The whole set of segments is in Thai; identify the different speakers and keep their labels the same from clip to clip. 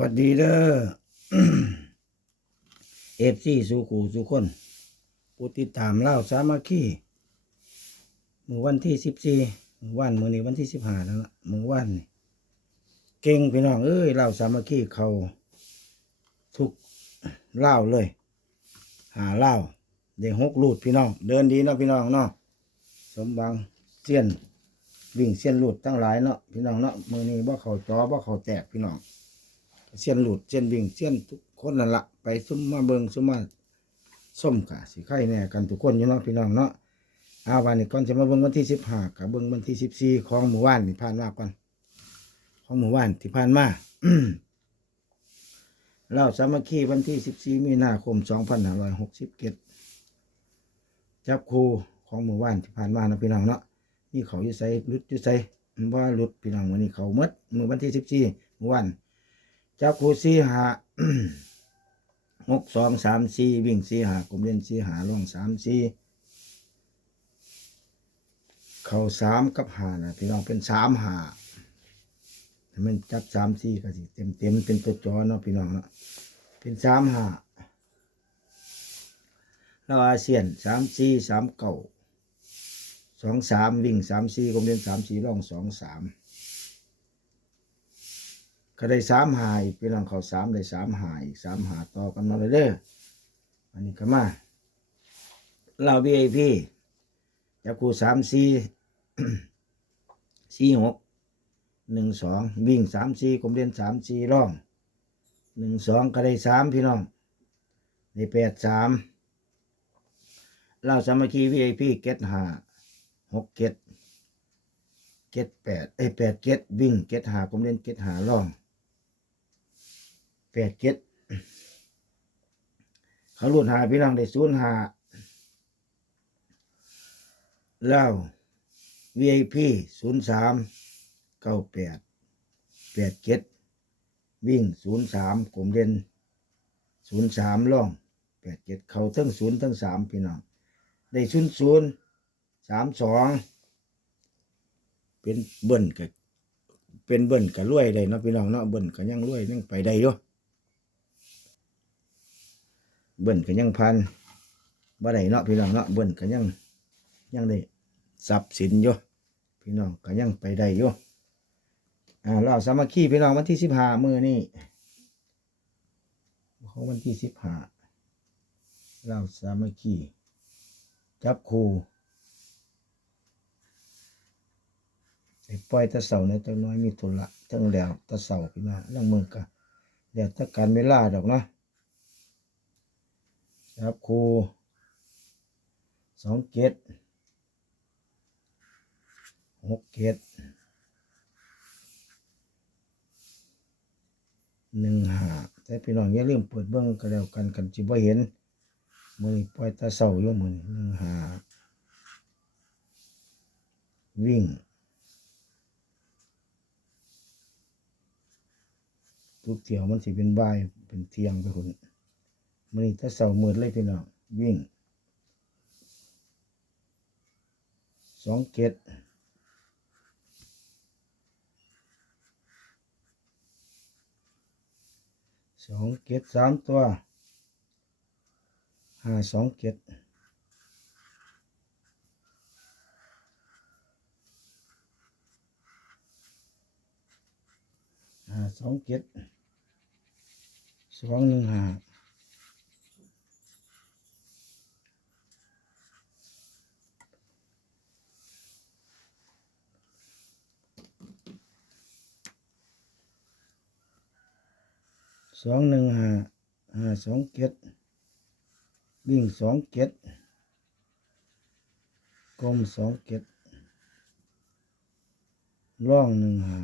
Speaker 1: วัสดีเด้อเอฟซีสุขูสุคน ผู้ติดตามเล่าสามัคคีมือวันที่สิบสี่มือวันมือนี้วันที่สิบห้าแล้วละมือวันนี่เก่งพี่น้องเอ้ยเล่าสามัคคีเขาทุกเล่าเลย หาเล่าได้หกลูดพี่น้อง เดินดีเนาะพี่น้องเนาะสมบังเสี้ยนวิ่งเสี้ยนหลุดตั้งหลายเนาะพี่น้องเนาะมือนี้บ่เขาจอบ่เขาแตกพี่น้อง เสี้ยนหลุดเสี้ยนวิ่งเสี้ยนทุกคนนั่นละไปซุ่มมาเบิงซุ่มมาส้มกะสิไข่แน่กันทุกคนอยู่เนาะพี่น้องเนาะอาวันนี้ก่อนจะมาเบิงวันที่สิบห้ากับเบิงวันที่สิบสี่ของหมู่บ้านที่ผ่านมาก่อน ของหมู่บ้านที่ผ่านมาเราสามัคคีวันที่สิบสี่มีนาคมสองพันห้าร้อยหกสิบเจ็ดจับครูของหมู่บ้านที่ผ่านมานะพี่น้องเนาะมีเขาอยู่ใส่รุดอยู่ใส่ว่ารุดพี่น้องวันนี้เขาหมดมือวันที่สิบสี่หมู่บ้าน จับครูสี่หาหกสองสามสี่วิ่งสี่หากลมเล่นสี่หาล่องสามสี่เข่าสามกับหานะพี่น้องเป็นสามหาถ้ามันจับสามสี่ก็สิเต็มเต็มเป็นตัวจอเนาะพี่น้องเนาะเป็นสามหาแล้วอาเซียนสามสี่สามเก่าสองสามวิ่งสามสี่กลมเล่นสามสี่ล่องสองสาม ก็ได้สามหาอีกพี่น้องเขาสามได้สามหาอีกสามหาต่อกันมาเลยเด้ออันนี้ก็มาเราวีไอพีจับกูสามสี่สี่หกหนึ่งสองวิ่งสามสี่กลมเด่นสามสี่ร่องหนึ่งสองก็ได้สามพี่น้องได้แปดสามเราสามัคคีวีไอพีเก็ตหาหกเก็ตเก็ตแปดไอแปดเก็ตวิ่งเก็ตหากลมเด่นเก็ตหาร่อง แปดเจ็ดเขาหลุดหาพี่น้องได้ศูนย์หาแล้ว VIP ศูนย์สามเก้าแปดแปดเจ็ดวิ่งศูนย์สามกลมเด่นศูนย์สามล่องแปดเจ็ดเขาทั้งศูนย์ทั้งสามพี่น้องได้ศูนย์ศูนย์สามสองเป็นเบิ้ลกับเป็นเบิ้ลกับรวยได้เนาะพี่น้องเนาะเบิ้ลก็ยังรวยยังไปได้อยู่ เบิ่นก็ยังพันบ่ได้เนาะพี่น้องเนาะเบิ่นก็ยังยังได้ทรัพย์สินอยู่พี่น้องก็ยังไปได้อยู่อ่าเราสามัคคีพี่น้องวันที่สิบห้ามือนี้ของวันที่สิบห้าเราสามัคคีจับครูไปปล่อยตะเสาในตัวน้อยมีทุละทั้งแล้วตะเสาพี่น้องนั่งมือก็เดี๋ยวถ้าการเวลาดอกเนาะ ครับครูสองเกตหกเกตหนึ่งหาแต่พี่น้องอย่าลืมเปิดเบิ้องก็แล้วกันกันจิบ่เห็นมือนี้ปล่อยตาเศร้าอยู่มือนหนึ่งหาวิ่งทุกเที่ยวมันสิเป็นบ่ายเป็นเที่ยงไปคน มันนี่ถ้าเสาร์มืดเลยพี่น้องวิ่งสองเกตสองเกตสามตัวห้าสองเกตห้าสองเกตสองหนึ่งห้า สองหนึ่งห้าห้าสองเจ็ดวิ่งสองเจ็ดกลมสองเจ็ดร่องหนึ่งห้า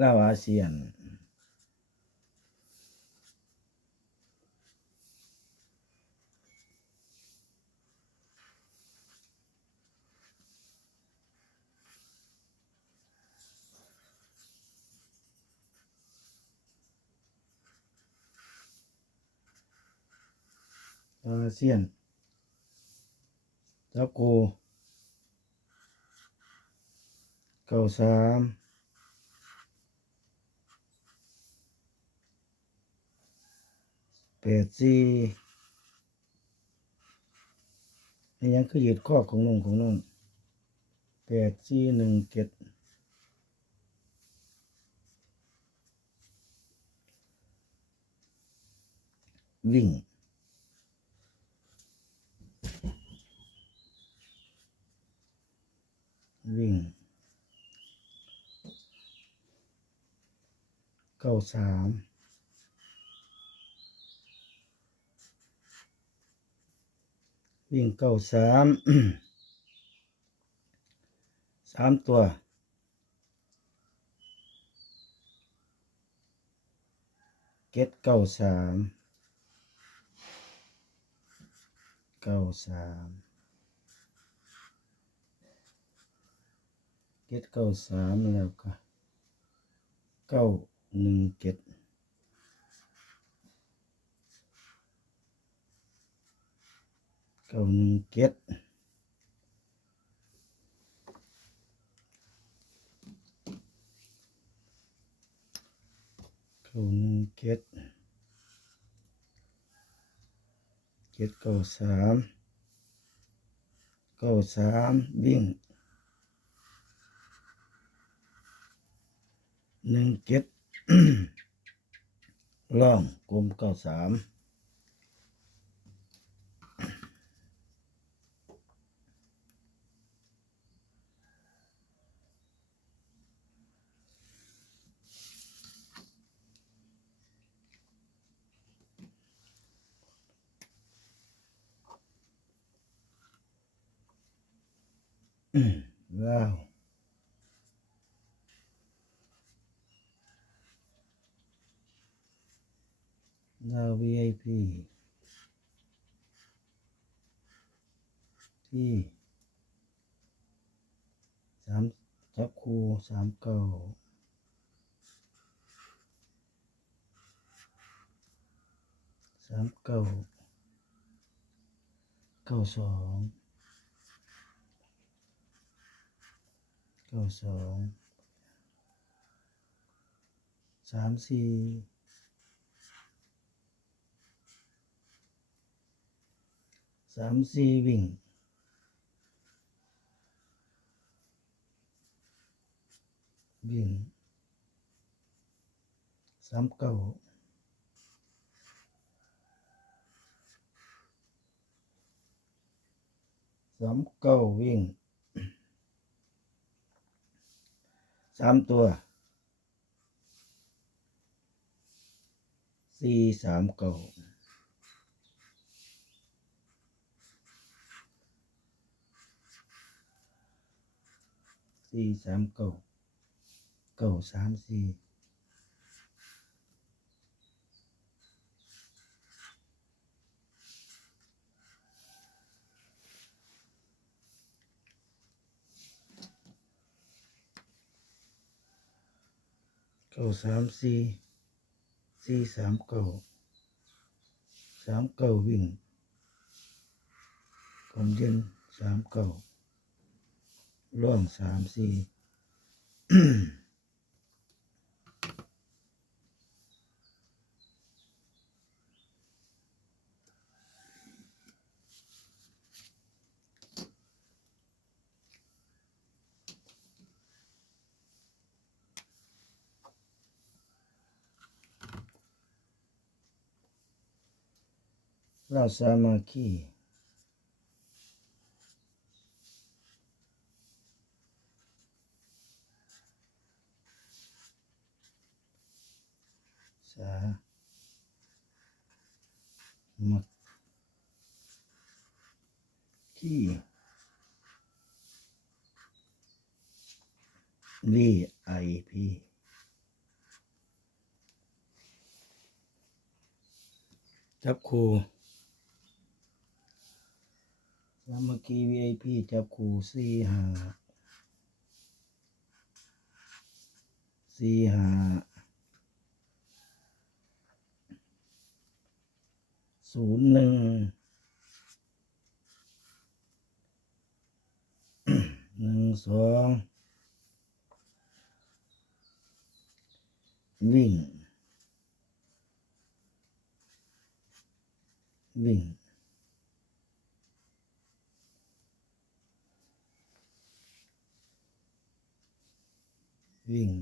Speaker 1: เล่าอาเซียนอาเซียนจับโกเก้าสาม ดสี่นี่ยังคือยืดข้อของน้องของน้องแปดสี่หนึ่งเจ็ดวิ่งวิ่งเก้าสาม วิ่งเก้าสามสามตัวเก็ดเก้าสามเก้าสามเจ็ดเก้าสามแล้วก็เก้าหนึ่งเจ็ด เก้าหนึ่งเจ็ดเก้าหนึ่งเจ็ดเจ็ดเก้าสามเก้าสามวิ่งหนึ่งเจ็ดล่องกลมเก้าสาม อืมว้าวดาว VIP ที่สามจับคูสามเก้าสามเก้าเก้าสอง ก้าสองสามสี่สามสี่วิ่งวิ่งสามเก้าสามเก้าวิ่ง สามตัวสี่สามเก้าสี่สามเก้าเก้าสามสี่ ก้าสามสี่สี่สามเก้าสามเก้าวิ่งคนเย็นสามเก้าร่องสามสี่ เราสามัคคีสามัคคีวีไอพีจับคู แล้วเมื่อกี้ VIP จับคู่ซีหาซีหาศูนย์หนึ่งหนึ่งสองวิ่งวิ่ง วิ่ง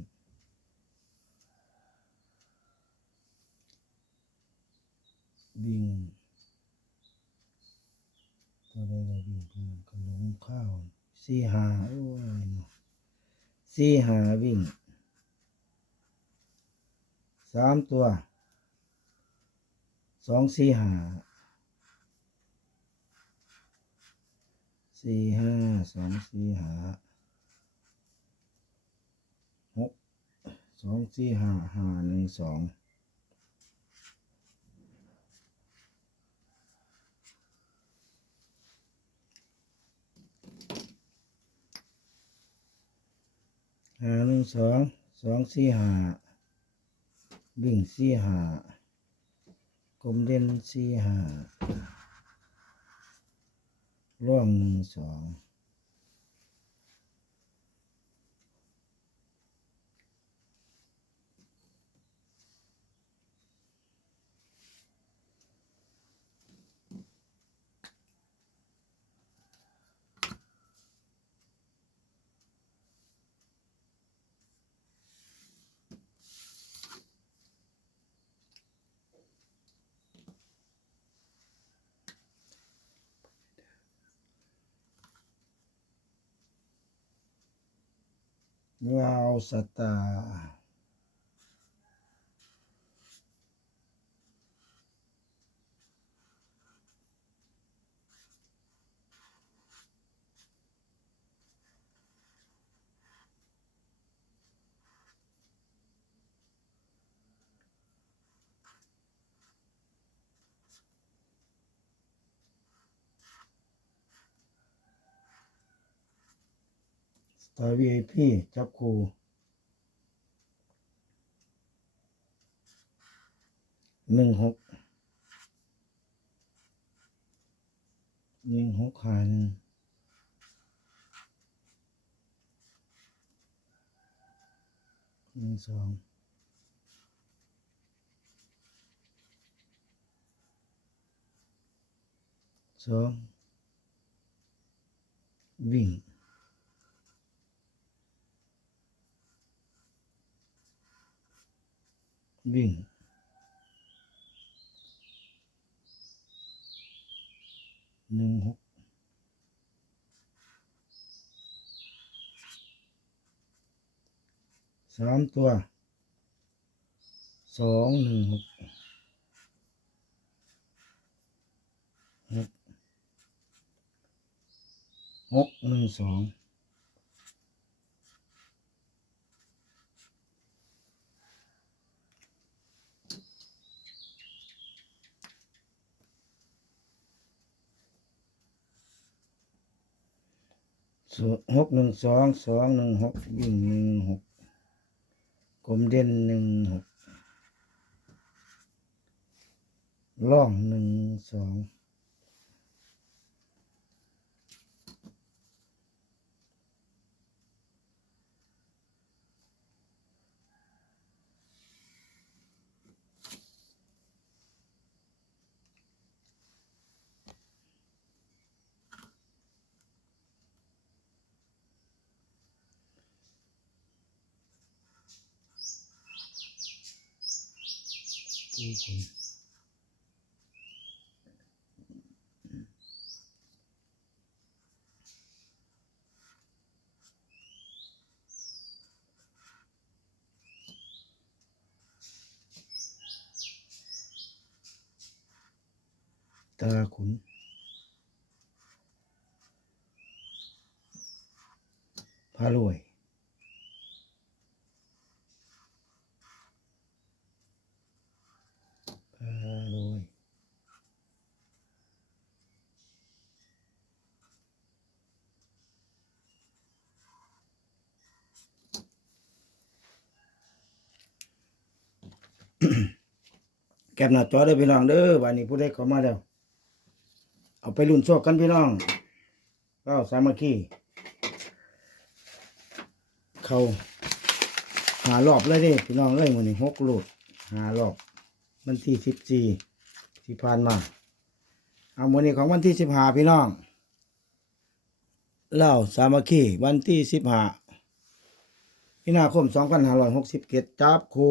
Speaker 1: วิ่ง ตัวใดเราวิ่งเพิ่มขนมข้าวสี่หาโอ้ยเนาะสี่หาวิ่งสามตัวสองสี่หาสี่ห้าสองสี่ห้าหก สองสี่ห้าห้าหนึ่งสองห้าหนึ่งสองสองสี่ห้าวิ่งสี่หากลมเด่นสี่หาร่องหนึ่งสอง วาว ตาร์สตาร์วีไอพีจับคู่หนึ่งหกหนึ่งหกหาหนึ่งหนึ่งสองสองวิ่ง วิ่ง หนึ่งหกสามตัว สองหนึ่งหกหกหกหนึ่งสอง ส หกหนึ่งสองสองหนึ่งหกวิ่งหนึ่งหกกลมเด่นหนึ่งหกล่องหนึ่งสอง ผู้คนตาขุนพารวย พารวย แก็บหน้าจอได้อพี่น้องเด้อวันนี้ผู้ใดเข้ามาแล้ว เอาไปลุ่นโชคกันพี่น้องเราสามัคคีเขาหารอบเลยเดิพี่น้องเอ้ยมือนี้หกลูกหารอบวันที่สิบสี่ที่ผ่านมา เอามือนี้ของวันที่สิบห้าพี่น้องเล่าสามัคคีวันที่สิบห้ามีนาคมสองพันห้าร้อยหกสิบเกตจับคู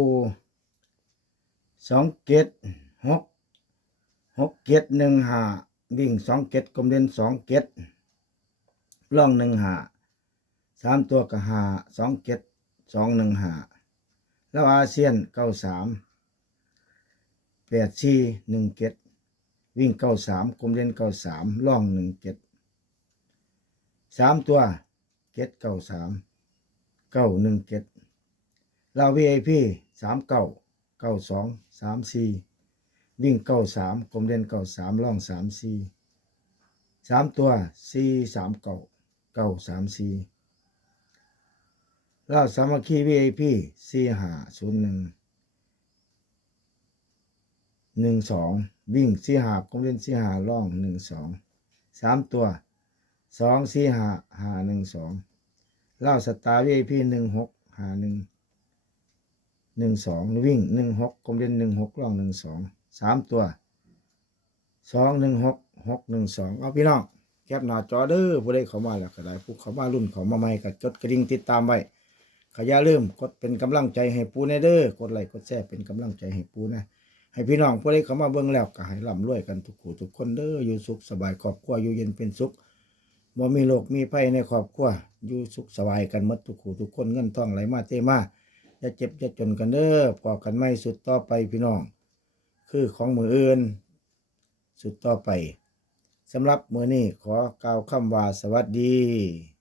Speaker 1: สองเกตหกหกเกตหนึ่งหาวิ่งสองเกตกลมเด่นสองเกตล่องหนึ่งหาสามตัวกับหาสองเกตสองหนึ่งหาแล้วอาเซียนเก้าสามแปดสี่หนึ่งเกตวิ่งเก้าสามกลมเล่นเก้าสามล่องหนึ่งเก็ดสามตัวเก็ดเก้าสามเก้าหนึ่งเก็ดเราวีไอพีสามเก้าเก้าสอง สามสี่วิ่งเก้าสามกลมเล่นเก้าสามล่องสามสี่สามตัวสี่สามเก้าเก้าสามสี่เราสามัคคีวีไอพีสี่ห้าศูนย์หนึ่งหนึ่งสองวิ่งสี่หากลมเล่นสี่หาล่องหนึ่งสองสามตัวสองสี่หาหาหนึ่งสองเล่าสตาร์วีพีหนึ่งหกหาหนึ่ง หนึ่งสองวิ่งหนึ่งหกกลมเล่นหนึ่งหกล่องหนึ่งสองสามตัวสองหนึ่งหกหกหนึ่งสองเอาพี่น้องแคปหน้าจอเด้อผู้ใดเข้ามาแล้วก็ได้ผู้เข้ามารุ่นเข้ามาใหม่ก็จดกระดิ่งติดตามไว้ขอย่าลืมกดเป็นกำลังใจให้ปูในเด้อกดไลค์กดแชร์เป็นกำลังใจให้ปูนะให้พี่น้องผู้ใดเข้ามาเบิ่งแล้วก็ให้ร่ำรวยกันทุกผู้ทุกคนเด้ออยู่สุขสบายครอบครัวอยู่เย็นเป็นสุขบ่มีโรคมีภัยในครอบครัวอยู่สุขสบายกันหมดทุกผู้ทุกคนเงินทองไหลมาเทมา อย่าเจ็บอย่าจนกันเด้อพอกันไม่สุดต่อไปพี่น้อง คือของมืออื่น สุดต่อไปสำหรับมือนี้ขอกล่าวคำว่าสวัสดี